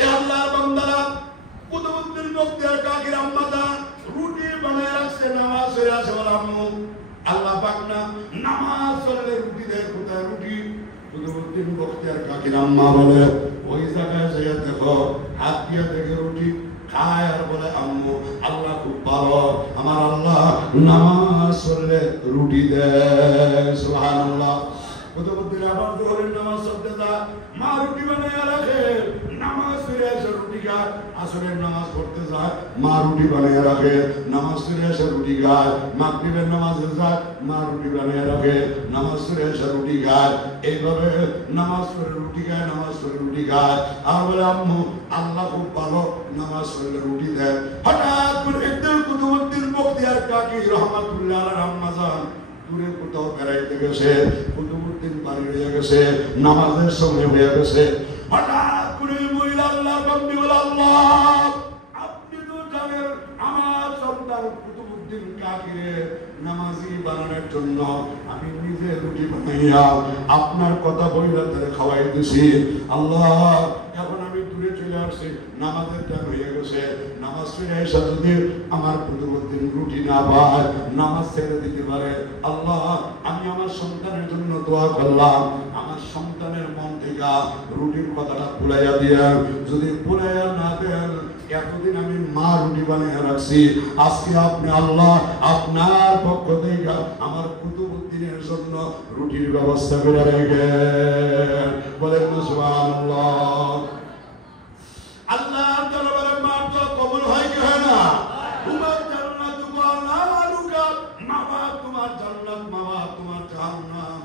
এ আল্লাহর বান্দারা, কুতুবউদ্দিন বখতিয়ার কাকির আম্মা জান রুটি বানায় রাখছে, নামাজ পড়ে আসে বলে আম্মু আল্লাহ পাক না নামাজ পড়লে রুটি দেয়, কোথায় রুটি? কুতুবউদ্দিন বখতিয়ার কাকির আম্মা বলে ওই জায়গায় যেয়ে দেখো, হাত দিয়ে দেখে রুটি খায় আর বলে আম্মু আল্লাহ খুব ভালো, আমার আল্লাহ নামাজ পড়লে রুটি দেয়। সুবহানাল্লাহ। কুতুবউদ্দিন আবার জোহরের নামাজ পড়তে যায়, মা রুটি বানায় রাখে, নামাজ পড়ে এসে রুটি খায়। আসরের নামাজ পড়তে যায়, মা রুটি বানিয়ে রাখে, নামাজ পড়ে এসে রুটি খায়। মাগরিবের নামাজে যায়, মা রুটি বানিয়ে রাখে, নামাজ পড়ে এসে রুটি খায়। এইভাবে নামাজ পড়ে রুটি খায়, নামাজ পড়ে রুটি খায় আর বলে আম্মু আল্লাহ খুব ভালো, নামাজ পড়লে রুটি দেয়। হঠাৎ করে একদিন কুতুবউদ্দিন বখতিয়ার কাকি রহমাতুল্লাহ আলাইহির আম্মা জান দূরে কোথাও বেড়াইতে গেছে, কুতুবউদ্দিন বাড়ি হয়ে গেছে, নামাজের সময় হয়ে গেছে। হঠাৎ করে মহিলা আল্লাহর বান্দি বলে আল্লাহ আপনি তো জানেন আমার সন্তান কুতুবউদ্দিন কাকিরে নামাজি বানানোর জন্য আমি নিজে রুটি বানাইয়া আপনার কথা বইলা তারে খাওয়াই দিছি। আল্লাহ এখন আমি দূরে চলে আসছি, নামাজের টাইম হয়ে গেছে, নামাজ ফিরে এসে যদি আমার কুতুবউদ্দিন রুটি না পায়, নামাজ ছেড়ে দিতে পারে, আল্লাহ আমি আমার সন্তানের জন্য দোয়া করলাম, আমার সন্তানের মন থেকে রুটির কথাটা ভুলাইয়া দিয়া, যদি ভুলাইয়া না দেন এতদিন আমি মা রুটি বানিয়ে রাখছি, আজকে আপনি আল্লাহ আপনার পক্ষ থেকে আমার কুতুবউদ্দিনের জন্য রুটির ব্যবস্থা করে রেখেন। বলেন সুবহানাল্লাহ। আল্লাহর দরবারে মার দোয়া কবুল হয় কি হয় না? তোমার জান্নাত ওয়ালালুকা, মা বাপ তোমার জান্নাত, মা বাপ তোমার জাহান্নাম।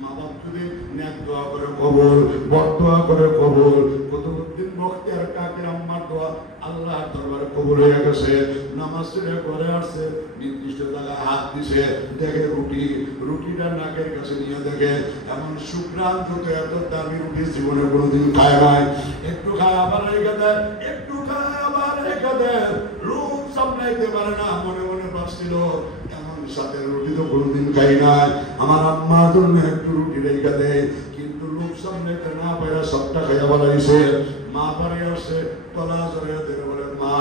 মা বাপ যদি নেক দোয়া করে কবুল, বদ দোয়া করে কবুল। কুতুবউদ্দিন বখতিয়ার কাকির আম্মার দোয়া আল্লাহর দরবারে কবুল হয়ে গেছে। নামাজ ছেড়ে ঘরে আসছে, নির্দিষ্ট জায়গায় হাত দিছে, দেখে রুটিটা নাকের কাছে নিয়ে দেখে এমন সুঘ্রাণ যত, এত দামি রুটি জীবনে কোনোদিন খায় নাই। একটু খায় আবার রেখে দেয়, একটু খায় আবার রেখে দেয়, লোভ সামলাইতে পারে না, মনে মনে ভাবছিল এমন সাথে রুটি তো কোনোদিন খাই নাই, আমার আম্মার জন্য একটু রুটি রেখে দেয়, কিন্তু লোভ সামলাইতে না পারে সবটা খাইয়া বলাইছে। মা বাড়ি আসছে, তলা জড়াইয়া দিলে বলে মা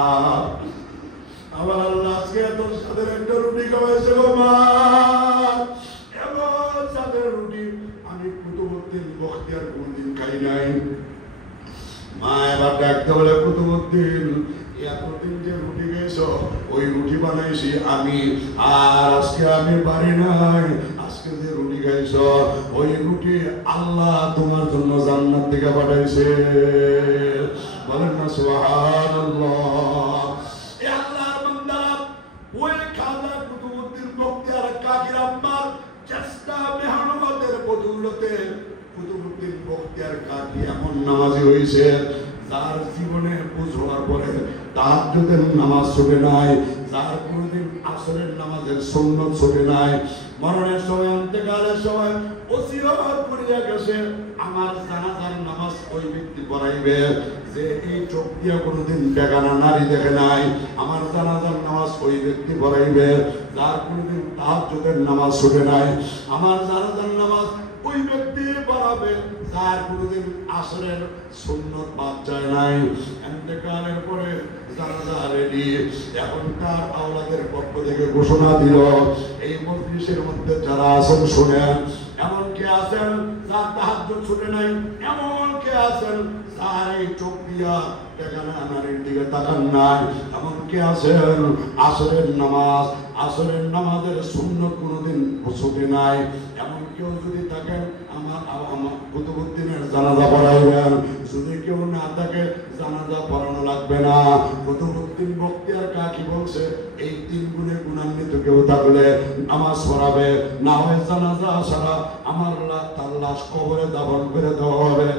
আমার আল্লাহ আজকে তোর সাথে একটা রুটি খাওয়াইছে গো মা, এমন সাথে রুটি আমি কুতুবউদ্দিন বখতিয়ার কোনদিন খাই নাই। মা এবার ডাকতে বলে কুতুবউদ্দিন এতদিন যে রুটি খেয়েছো ওই রুটি বানাইছি আমি, আর আজকে আমি পারি নাই, আজকে যে রুটি খাইছো ওই রুটি আল্লাহ তোমার জন্য জান্নাত থেকে পাঠাইছে। বলেন না সুবহানাল্লাহ। এ আল্লাহর বান্দা, ওই খাজা কুতুবউদ্দিন বখতিয়ার কাকির আম্মার চেষ্টা মেহনতের বদৌলতে কুতুবউদ্দিন বখতিয়ার কাকি এমন নামাজি হয়েছে যার জীবনে বুঝ হওয়ার পরে তাহাজ্জুদের নামাজ ছুটে নাই, যার কোনোদিন আসরের নামাজের সুন্নত ছুটে নাই। মরণের সময়, অন্তেকালের সময় ওসিয়ত করিয়া গেছে আমার জানাজার নামাজ ওই ব্যক্তি পড়াইবে যে এই চোখ দিয়া কোনোদিন বেগানা নারী দেখে নাই, আমার জানাজার নামাজ ওই ব্যক্তি পড়াইবে যার কোনোদিন তাহাজ্জুদের নামাজ ছুটে নাই, আমার জানাজার নামাজ ওই ব্যক্তি পড়াবে যার কোনোদিন আসরের সুন্নত বাদ যায় নাই। ইন্তেকালের পরে জানাজা রেডি, এখন তার আওলাদের পক্ষ থেকে ঘোষণা দিল এই মজলিসের মধ্যে যারা আছেন শুনেন, এমন কে আছেন যার তাহাজ্জুদ ছুটে নাই, এমন কে আছেন যার এই চোখ দিয়া বেগানা নারীর দিকে তাকান নাই, এমন কে আছেন আসরের নামাজের সুন্নত কোনোদিন ছুটে নাই, এমন কেউ যদি থাকেন আমার কুতুবউদ্দিনের জানাজা পড়াইবেন, যদি কেউ না থাকে জানাজা পড়ানো লাগবে না। কুতুবউদ্দিন বখতিয়ার কাকি বলছে এই তিন গুণে গুণান্বিত কেউ থাকলে নামাজ পড়াবে, না হয় জানাজা ছাড়া আমার তার লাশ কবরে দাফন করে দেওয়া হবে।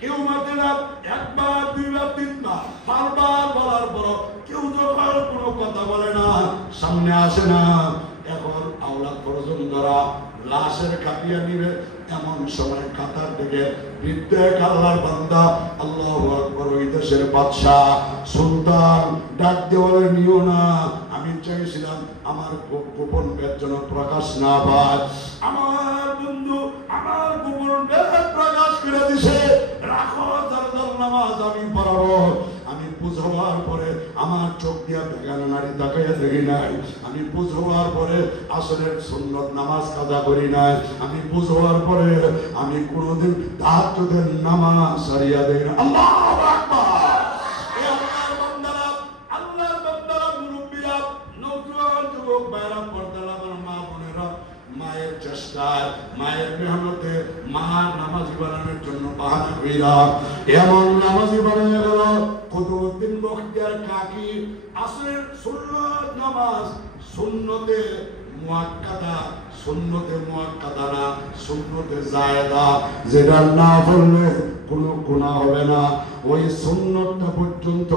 কেউ মাতে না, একবার দুইবার তিনবার বারবার বলার পর কেউ যখন কোনো কথা বলে না, সামনে আসে না, এখন আওলাদ পর্যন্তরা লাশের কাটিয়া নিবে, এমন সময় কাতার থেকে বৃদ্ধ এক আল্লাহর বান্দা, আল্লাহু আকবার, ওই দেশের বাদশাহ সুলতান ডাক দিয়ে বলে নিও না, আমি চাইছিলাম আমার গোপন বেদ যেন প্রকাশ না পায়, আমার বন্ধু আমার গোপন বেদ প্রকাশ করে দিছে, রাখো জানাজার নামাজ আমি পড়াবো, আমি বুঝ হওয়ার পরে আমার চোখ দিয়া বেগানা নারী তাকাইয়া দেখি নাই, আমি বুঝ হওয়ার পরে আসরের সুন্নত নামাজ কাজা করি নাই, আমি বুঝ হওয়ার পরে আমি কোনোদিন তাহাজ্জুদের নামাজ সারিয়া দেই না। আল্লাহু আকবার। এই আল্লাহর বান্দারা, আল্লাহর বান্দারা, মুরব্বিরা, নওজোয়ান যুবক ভাইরা, পর্দার আমার মা বোনেরা, মায়ের চেষ্টায়, মায়ের মেহনতে মা নামাজি বানানোর জন্য বাহানা কইরা এমন নামাজি বানায় গেল। কুতুবউদ্দিন বখতিয়ার কাকি আসরের সুন্নত নামাজ সুন্নতে মুআক্কাদা, সুন্নতে মুআক্কাদা না, সুন্নতে জায়েদা, যেটা না পড়লে কোনো গুনাহ হবে না, ওই সুন্নতটা পর্যন্ত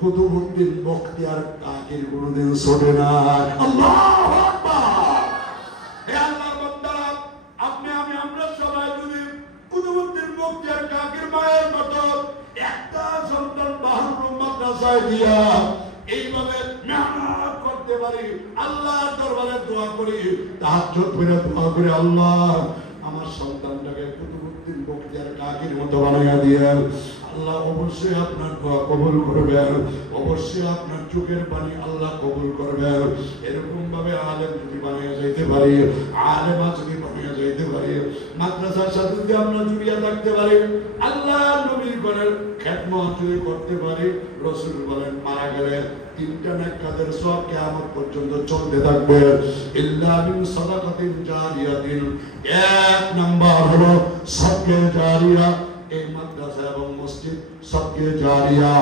কুতুবউদ্দিন বখতিয়ার কাকির কোনোদিন ছোটে না। আল্লাহু আকবার। হে আল্লাহর বান্দারা, আপনি আমি আমরা সবাই যদি কুতুবউদ্দিন বখতিয়ার কাকির মায়ের মতো একটা সন্তান বাহরুল মাদ্রাসায় দিয়া এইভাবে মেহনত করতে পারি, আল্লাহর দরবারে দোয়া করি, তাহাজ্জুদ করে দোয়া করি, আল্লাহ আমার সন্তানটাকে কুতুবউদ্দিন বখতিয়ার কাকির মতো বানাইয়া দিয়েন। আল্লাহ অবশ্যই আপনার দোয়া কবুল করবেন, অবশ্যই আপনার চোখের পানি আল্লাহ কবুল করবেন। এরকম ভাবে আলেম যদি বানিয়ে যাইতে পারি, আলেমা যদি বানিয়ে যাইতে পারি, মাদ্রাসার সাথে যদি আমরা জুড়িয়ে থাকতে পারি, আল্লাহ নবীর ঘরের খেদমত যদি করতে পারি, রাসূল বলেন মারা গেলে তিনটা নেক কাজের সওয়াব কিয়ামত পর্যন্ত চলতে থাকবে। ইল্লা মিন সাদাকাতিন জারিয়াতিন, এক নাম্বার হলো সদকা জারিয়া, এই মাদ্রাসা এবং মসজিদ সদকা জারিয়া,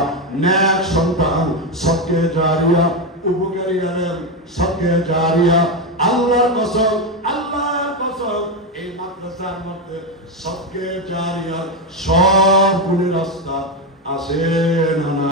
নেক সন্তান সদকা জারিয়া, উপকারী আলেম সদকা জারিয়া। আল্লাহর কসম, আল্লাহর কসম, এই মাদ্রাসার মধ্যে সদকা জারিয়ার সবগুলি রাস্তা আছে না?